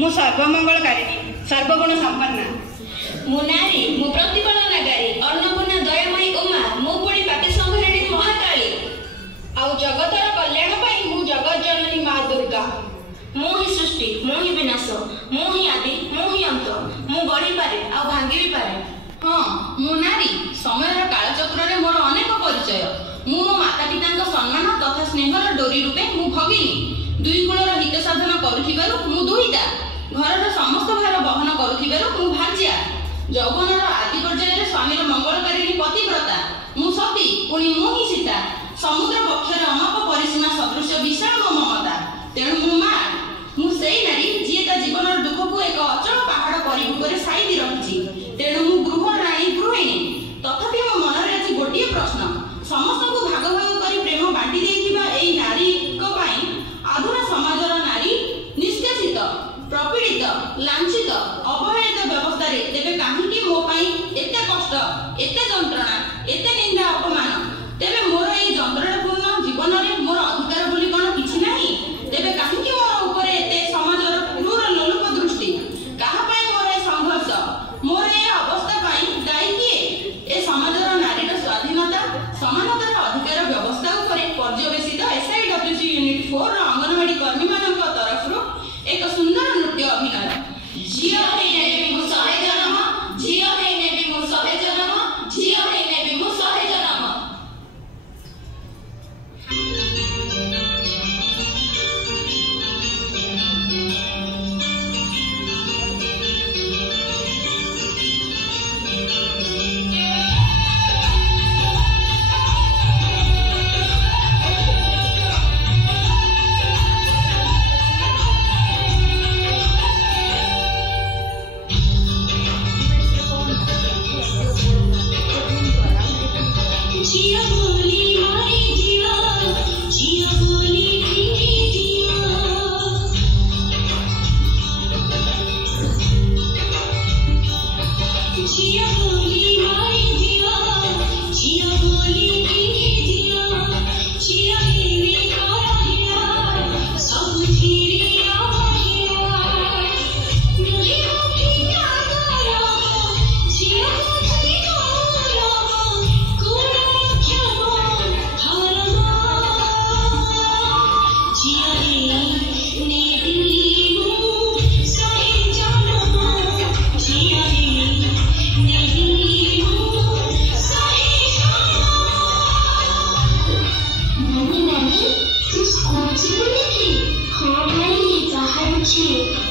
मु सर्वमंगलकारिणी सर्वगुण संपन्ना मु नारी मु प्रतिफल नगारी अन्नपूर्णा दयामयी उमा मु पुणी पाटी संघारिणी महाकाली आउ जगतर कल्याण पाई मु जगत जननी माँ दुर्गा मु ही सृष्टि मु ही विनाश मु ही आदि मु ही अंत मु बढ़ी पारे आ भांगी भी पारे। हाँ मु नारी समय कालचक्र मोर अनेक परिचय मु मो माता पिता सम्मान तथा स्नेहर डोरी रूपे मु भगिनी दुई कूलर हित साधन करुथिबारु मु दुहिता घर समस्त भार बहन करुथिबारु मु भाज्या यौवनर आदि पर्यायर स्वामीर मंगलकारिणी पतिव्रता मु सती पुणी मु ही सीता समुद्र पक्षर अमाप परिसीमा सदृश विशाल मो ममता तेणु मु माँ मु सेई नारी जी ता जीवन दुख को एक अचल पहाड़ परिभूपर साइदी रखिछि तेणु मु गृह राणी गृहिणी तथापि मो मनरे आज गोटे प्रश्न समस्त को भाग भाग करी प्रेम बांटी देइथिबा एई नारी को पई आधुनिक समाजर नारी निष्कासित प्रपीड़ित लांछित अवहेलित व्यवस्था रे तेबे काहेकि मो पई एते कष्ट एते जंत्रणा एते निंदा अपमान तेबे मोर एई जंत्रणपूर्ण जीवन रे मोर अधिकार बोली कोन किछि नाही तेबे काहेकि मोर ऊपर एते समाजर क्रूर लोलुप दृष्टि काहा पई मोर ए संघर्ष मोर ए अवस्था पई दायी किए ए समाजर नारीर स्वाधीनता समानतार अधिकार व्यवस्था ऊपर पर्यवेसित SIWC यूनिट 4 रो अंगनवाड़ी कर्मी मानक तरफ एक सुंदर नृत्य अभिनय झियो हे नेबी मु सहे जनम झियो हे नेबी मु सहे जनम झियो हे नेबी मु सहे जनम। हाँ भाई, चाहती